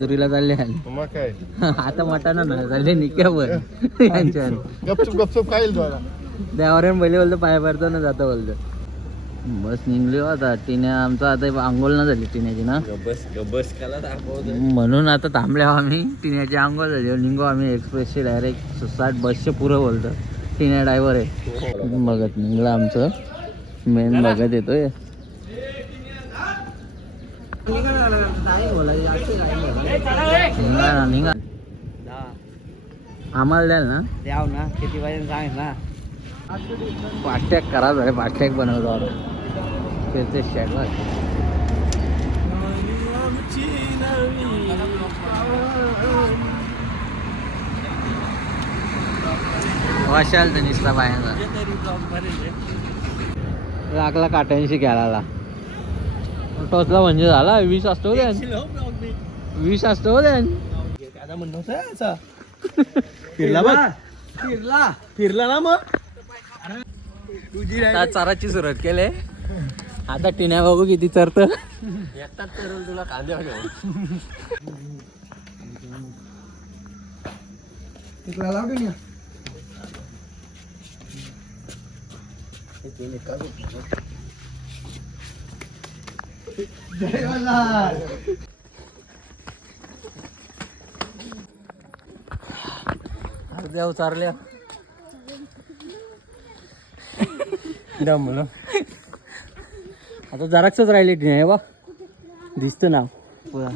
तुरीला चालले मग काय? आता मटाना ना चालले निक्यावर. यांच्या. गपचूप गपचूप काय तुला देवाऱ्यान पहिले बोलतो पाय पडतो ना जाता बोलतो. बस निघली हो आता. टिन्या आमचा आता आंघोळ ना झाली टिन्याची ना. गबस गबस काला दाखवतो म्हणून आता थांबल्या आम्ही. टिन्याची आंघोळ झाली निघू आम्ही एक्सप्रेसची डायरेक्ट साठ बसचे पुरं बोलतो. टिन्या ड्रायव्हर आहे. बघत निघलं आमचं. मेन बघत येतोय. निघा ना निघा. आम्हाला द्याल ना? द्याव ना. किती पाहिजे सांग ना. फास्टॅग करा झाले फास्टॅग बनवतो आता. त्याचे शेट वाशाल तर निसला बायांना लागला काट्यांशी खेळायला. टोचला म्हणजे झाला. वीस असतो वीस असतो आता म्हणतो फिरला. बघ फिरला. फिरला ना मग. आता चाराची सुरुवात केले. आता टिन्या बघू किती चरत एकटाच करून तुला कांदे अर्ध्या उचारल्या. दम म्हणून आता जराच राहिली टिन्या बा दिसतं नाव. पुरा.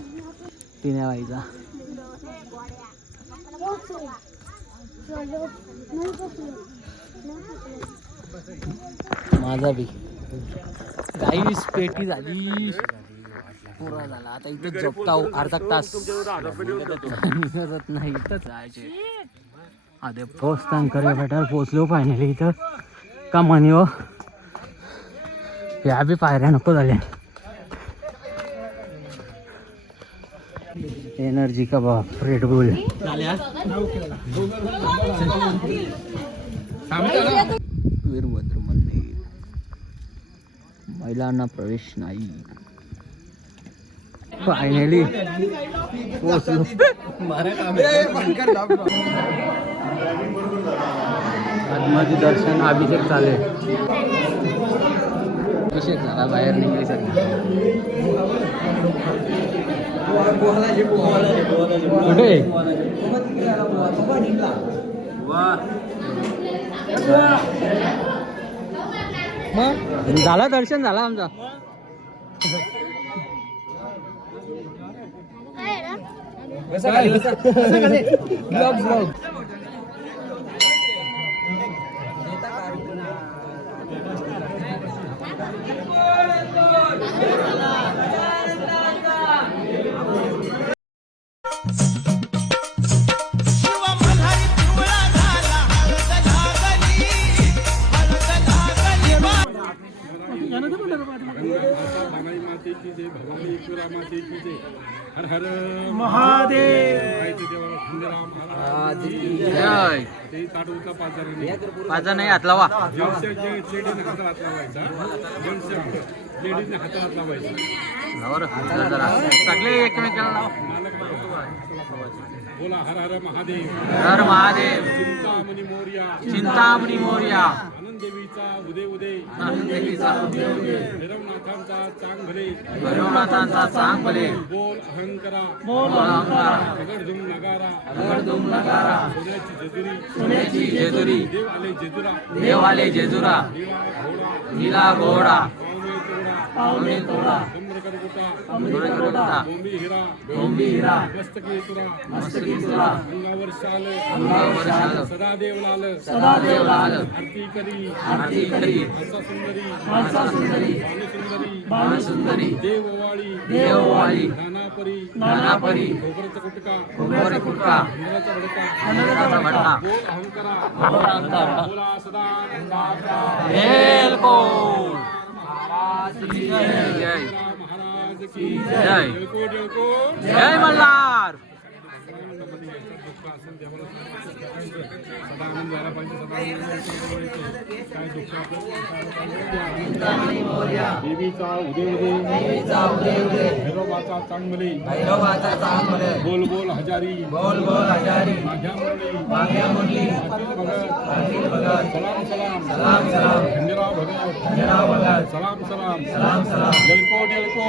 टिन्या बाईचा. माझा बी. गाईस पेटी झाली. पुरा झाला. आता इथं झोपता अर्धा तास. निघत नाही इथं जायचे. अरे पोचतान करे बेटर पोचलो फायनली इथं. का म्हणे हो? या बी पायऱ्या नको झाल्या. एनर्जी का बाप रेड बुल वीरभद्र मंदिर. महिलांना प्रवेश नाही फायनली आतमध्ये दर्शन अभिषेक चालेल अभिषेक झाला बाहेर निघली सगळी. कुठे? मग? झाला दर्शन झाला आमचा. हर हर पाचार माझा नाही. हात लावा. लेडीजने हातात लावायचा सगळे एकमेकाला लावा. बोला हर हर महादेव. हर महादेव. चिंतामणी मोर्या. चिंतामणी मोर्या. आनंददेवीचा उदय उदय. आनंददेवीचा भैरवनाथांचा चांग भले भैरवनाथांचा चांग भले बोल अहंकरा. बोल अहंकारा. नगारा. नगारा. सोन्याची जेजुरी. सोन्याची जेजुरी. देव आले जेजुरा. देव आले जेजुरा. निला घोडा. पावणे तोडा. बोंबी हिरा डोंबी हिरा. मस्तकी तुरा मस्तकी तुरा अंगावर शाल. अंगावर शाल. सदादेव लाल सदादेव लाल आरती करी. आरती करी. हसा सुंदरी. मासा सुंदरी. सुंदरी बाण सुंदरी देववाळी. देववाळी. नानापरी नानापरी खोबरचा कुटका. कुंभोरे कुटका. इंद्राचा भडका. अंधराचा भटका बोल अहंकरा. बोल अहंकारा. बोला सदा. नंदाचा हेलकोट महाराज की जय। महाराज की जय मल्हार। झाला पाहिजे देवीचा उदय उदय। भैरवाचा चांगले बोल बोल हजारी। बोल बोल हजारी। मुरली। भगत सलाम सलाम। सलाम सलाम। सलाम सलाम। सलाम सलाम। जलको जलको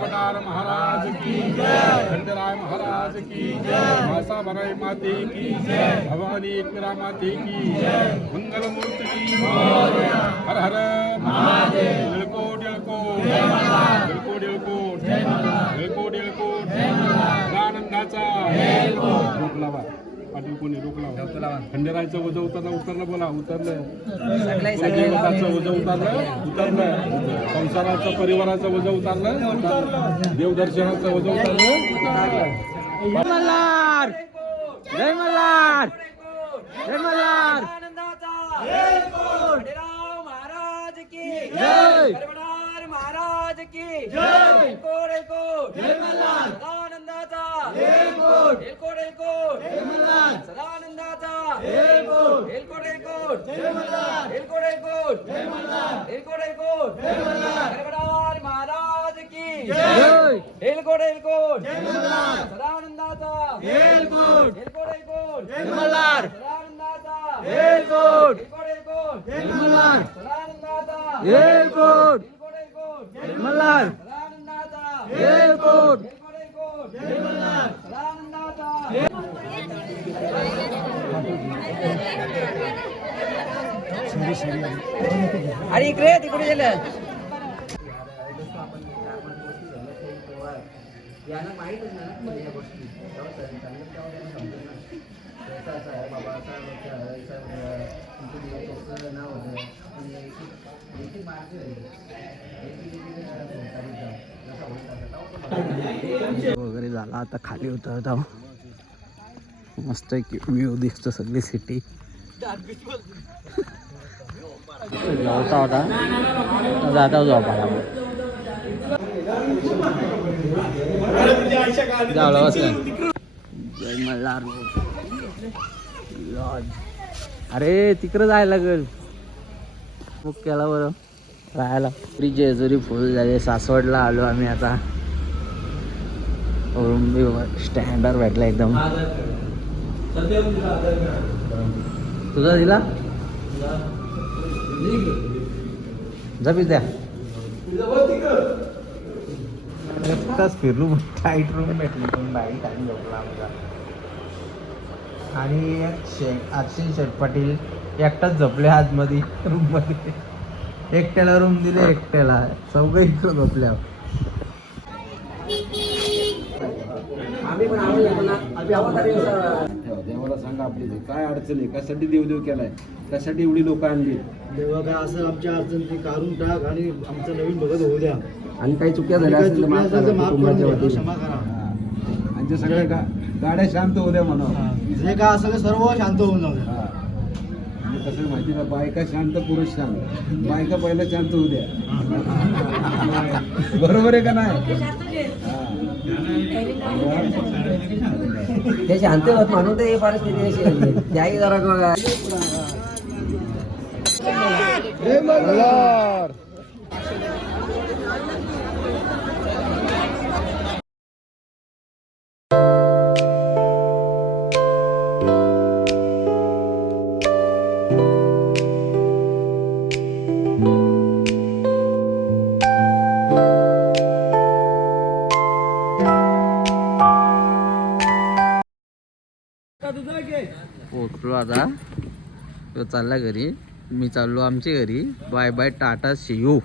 पटार महाराज की जय। खंडराय महाराज की जय। मासा भराई माते की जय। भवानी एकरा माते की जय। मंगल मूर्ति की हर हर महादेव। जलको जलको जलको जलको जलको जलको आनंदाचा रोक लावा पाटील कोणी रोक लावा खंडेरायचं वजं उतरलं उतरलं बोला उतरलं. वजं उतरलं उतरलं. संसाराचं परिवाराचं वजं उतरलं देवदर्शनाचं वजं उतरलं मल्हार जय मल्हार जय! मल्हार महाराज की जय! महाराज की जय. जय मल्हार. सदानंदाचा एकोड. एकोड एकोड जय मल्हार सदानंदाचा एकोड. एकोड एकोड जय मल्हार एकोड एकोड जय मल्हार एकोड एकोड जय मल्हार. परमनार महाराज की. जय मल्हार सदानंदाचा. एकोड जय मल्हार सदानंदाचा. एकोड जय मल्हार सदानंदाचा. एकोड जय मल्हार सदानंदाचा. एलकोड एलकोड एकोड जय मल्हार सदानंदाचा अरे इकडे तिकडे गेलं. वगैरे झाला आता खाली उतरत मस्त की व्ह्यू दिसतो सगळी सिटी जेवता होता जाता झोपायला जावला बसला जय मल्हार लॉज अरे तिकडं जायला लागेल बुक केला बरं राहायला फ्री जेजुरी फुल झाले सासवडला आलो आम्ही आता रूम बी भेटला एकदम तुझा दिला जपी द्या. एकटाच फिरलो टाईट रूम भेटली पण बाई आणि झोपला आमचा. आणि अक्षय शेठ पाटील एकटाच झोपले आतमध्ये रूममध्ये एकट्याला रूम दिले एकट्याला. चौघ इकडं झोपल्या आम्ही पण आवडलं पण आम्ही आवाज ठेवा, देवाला सांगा आपली काय अडचण आहे? कशासाठी देवदेव केलाय? कशासाठी एवढी लोक आणली? देवा काय असं आमच्या अडचण ती काढून टाक आणि आमचं नवीन भगत होऊ द्या. आणि काही चुक्या झाल्या तर माफ करा कुटुंबाच्या द्या, वतीने. क्षमा करा. हा. आणि ते सगळ्या गा- गाड्या शांत होत्या म्हणा. जे काय असेल ते सर्व शांत होऊन जाऊ द्या. म्हणजे कसं आहे माहिती का? बायका शांत पुरुष शांत. बायका पहिलं शांत होऊ द्या. बरोबर आहे का नाही? हा. ते शांत होत म्हणून ते परिस्थिती अशी आहे. त्याही जरा बघा पोचलो आता. तो चालला घरी. मी चाललो आमच्या घरी. Bye bye tata see you